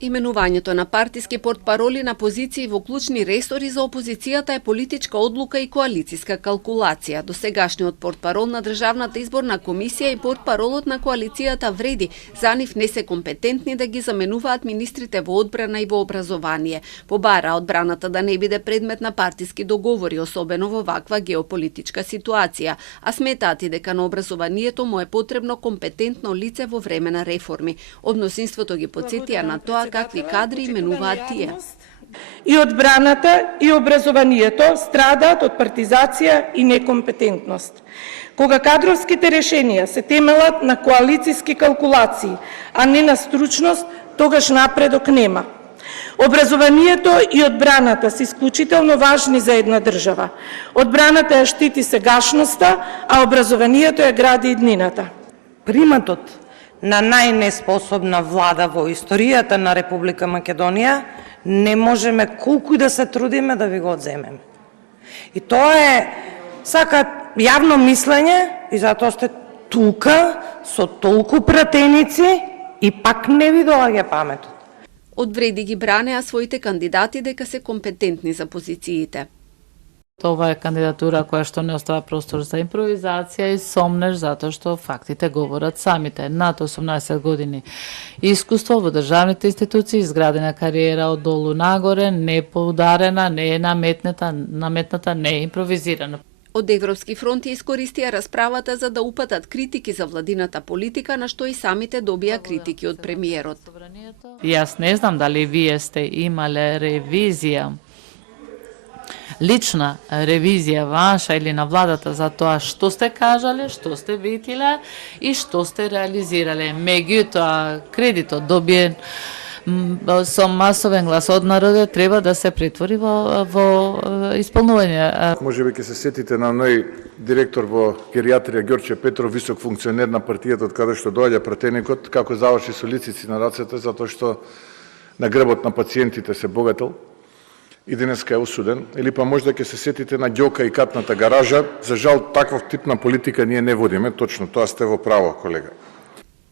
Именувањето на партиски портпароли на позиции во клучни ресори за опозицијата е политичка одлука и коалициска калкулација. Досегашниот портпарол на Државната изборна комисија и портпаролот на коалицијата вреди. За нив не се компетентни да ги заменуваат министрите во одбрана и во образование. Побара одбраната да не биде предмет на партиски договори, особено во ваква геополитичка ситуација, а сметаат и дека на образованието му е потребно компетентно лице во време на реформи. Од мнозинството ги потсетија на тоа какви кадри именуваат тие. И одбраната и образованието страдаат од партизација и некомпетентност. Кога кадровските решенија се темелат на коалициски калкулации, а не на стручност, тогаш напредок нема. Образованието и одбраната се исклучително важни за една држава. Одбраната ја штити сегашноста, а образованието ја гради иднината. Приматот на најнеспособна влада во историјата на Република Македонија не можеме колку и да се трудиме да ви го одземеме. И тоа е сака јавно мислење и затоа сте тука со толку пратеници и пак не ви доаѓа паметот. Одвреди ги бранеа своите кандидати дека се компетентни за позициите. Ова е кандидатура која што не остава простор за импровизација и сомнеш затоа што фактите говорат самите. Над 18 години искуство во државните институции, изградена кариера од долу нагоре, не поударена, не е наметната, не е импровизирана. Од Европски фронт искористија расправата за да упатат критики за владината политика, на што и самите добија критики од премиерот. Јас не знам дали вие сте имале ревизија, лична ревизија ваша или на владата за тоа што сте кажале, што сте виделе и што сте реализирале. Меѓутоа, кредитот добиен со масовен глас од народот треба да се претвори во исполнување. Можеби ќе се сетите на оној директор во геријатрија Ѓорче Петров, висок функционер на партијата, од каде што доаѓа пратеникот, како заврши со лицици на рацете затоа што на грбот на пациентите се богател и денеска е осуден. Или па можда ќе се сетите на ѓока и катната гаража. За жал, таков тип на политика ние не водиме, точно тоа сте во право, колега.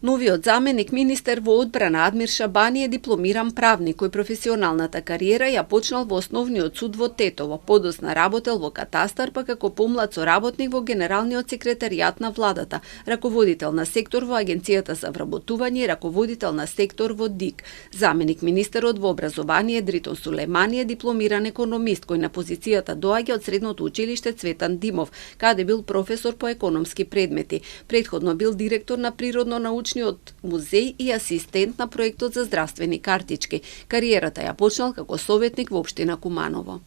Новиот заменик министер во одбрана Адмир Шабани е дипломиран правник кој професионалната кариера ја почнал во Основниот суд во Тетово. Подосна работел во катастар, па како помлад соработник во Генералниот секретаријат на владата, раководител на сектор во Агенцијата за вработување и раководител на сектор во ДИК. Заменик министерот во образование Дритон Сулемани е дипломиран економист кој на позицијата доаѓа од Средното училиште Цветан Димов, каде бил професор по економски предмети. Претходно бил директор на природно-научниот музеј и асистент на проектот за здравствени картички. Кариерата ја почнал како советник во општина Куманово.